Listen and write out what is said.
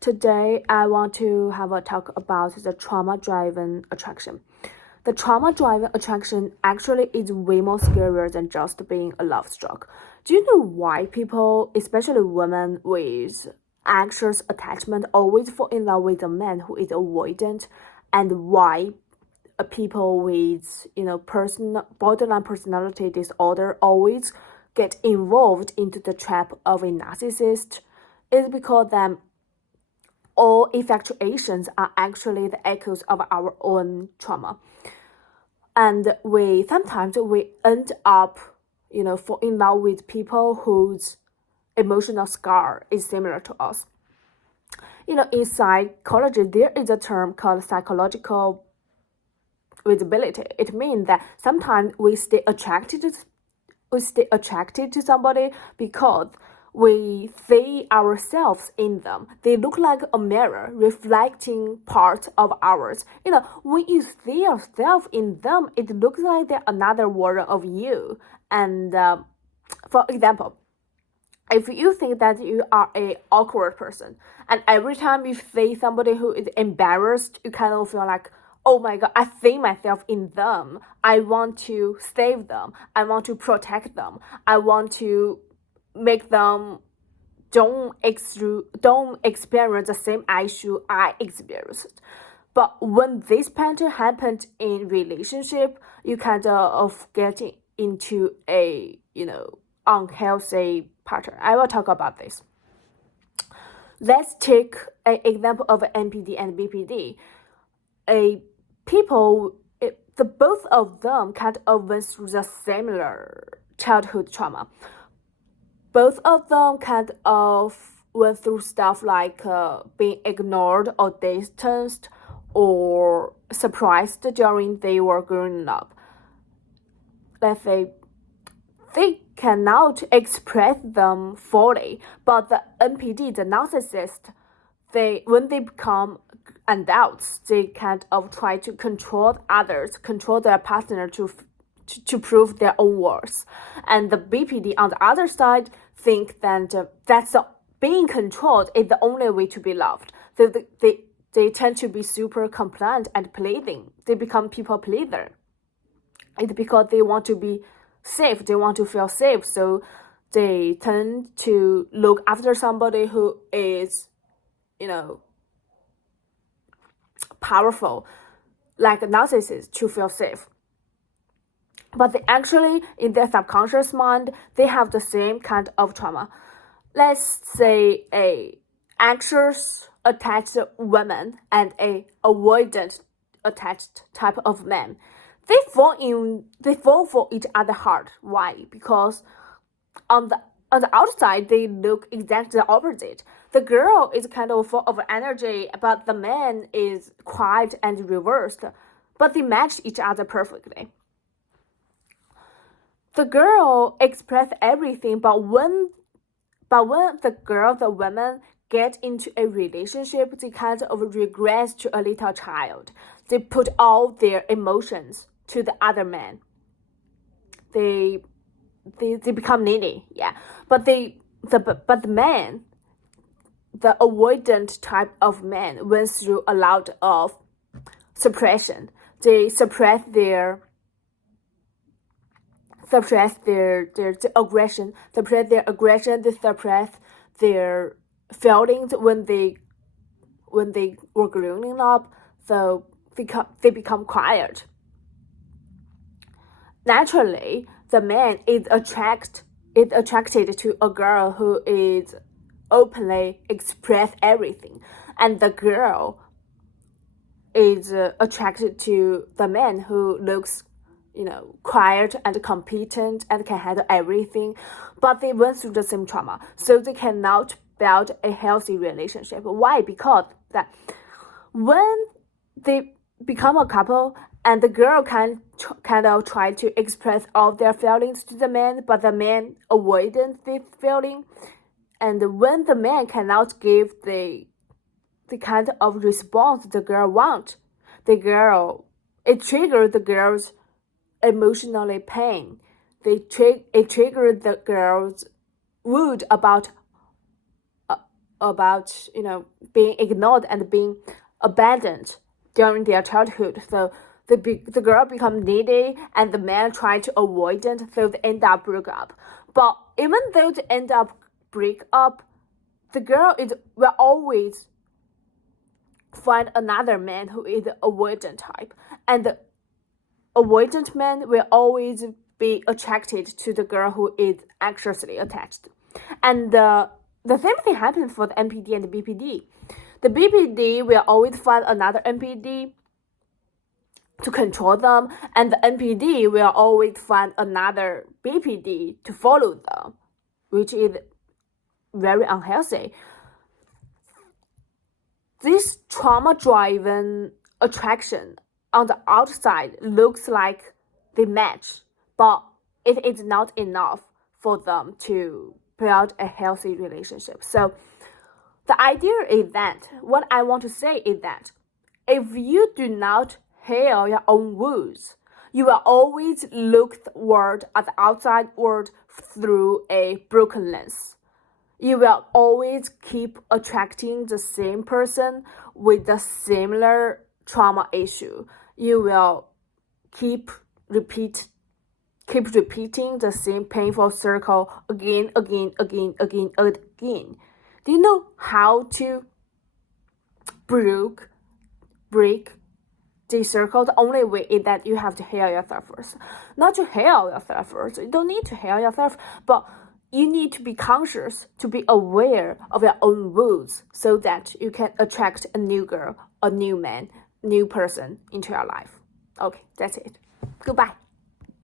Today, I want to have a talk about the trauma-driven attraction. The trauma-driven attraction actually is way more scarier than just being a love struck. Do you know why people, especially women with anxious attachment, always fall in love with a man who is avoidant, and why people with borderline personality disorder always get involved into the trap of a narcissist? Is because them all infatuations are actually the echoes of our own trauma. And we sometimes we end up, fall in love with people whose emotional scar is similar to us. In psychology, there is a term called psychological visibility. It means that sometimes we stay attracted to somebody because we see ourselves in them. They look like a mirror reflecting parts of ours. When you see yourself in them, it looks like they're another version of you. And for example, if you think that you are a awkward person, and every time you see somebody who is embarrassed, you kind of feel like, oh my god, I see myself in them. I want to save them. I want to protect them. I want to make them don't experience the same issue I experienced. But when this pattern happened in relationship, you kind of get into a unhealthy pattern. I will talk about this. Let's take an example of NPD and BPD. The both of them kind of went through the similar childhood trauma. Both of them kind of went through stuff like being ignored or distanced or surprised during they were growing up. Let's say they cannot express them fully, but the NPD, the narcissist, when they become adults, they kind of try to control others, control their partner to prove their own worth. And the BPD on the other side think that being controlled is the only way to be loved. They tend to be super compliant and pleasing. They become people pleaser. It's because they want to be safe. They want to feel safe. So they tend to look after somebody who is, powerful, like a narcissist, to feel safe. But they actually, in their subconscious mind, they have the same kind of trauma. Let's say a anxious attached woman and a avoidant attached type of man. They fall for each other hard. Why? Because on the outside, they look exactly the opposite. The girl is kind of full of energy, but the man is quiet and reversed. But they match each other perfectly. The girl express everything, but when the women get into a relationship, they kind of regress to a little child. They put all their emotions to the other man. They become needy, yeah. But the man, the avoidant type of man, went through a lot of suppression. They suppress their aggression, they suppress their feelings when they were growing up, so they become quiet. Naturally, the man is attracted to a girl who is openly express everything, and the girl is attracted to the man who looks quiet and competent and can handle everything, but they went through the same trauma, so they cannot build a healthy relationship. Why? Because that when they become a couple and the girl can kind of try to express all their feelings to the man, but the man avoided this feeling, and when the man cannot give the kind of response the girl wants, it triggers the girl's emotionally pain. It triggered the girl's wound about about, being ignored and being abandoned during their childhood. So the girl become needy and the man try to avoid it, so they end up break up. But even though they end up break up, the girl will always find another man who is the avoidant type, and the avoidant man will always be attracted to the girl who is anxiously attached. And the same thing happens for the NPD and the BPD. The BPD will always find another NPD to control them, and the NPD will always find another BPD to follow them, which is very unhealthy. This trauma-driven attraction on the outside looks like they match, but it is not enough for them to build a healthy relationship. So the idea is that, what I want to say is that if you do not heal your own wounds, you will always look at the outside world through a broken lens. You will always keep attracting the same person with the similar trauma issue. You will keep repeating the same painful circle again. Do you know how to break the circle? The only way is that you have to heal yourself first. Not to heal yourself first. You don't need to heal yourself, but you need to be conscious, to be aware of your own wounds, so that you can attract a new girl, a new man, new person into your life. Okay, that's it. Goodbye.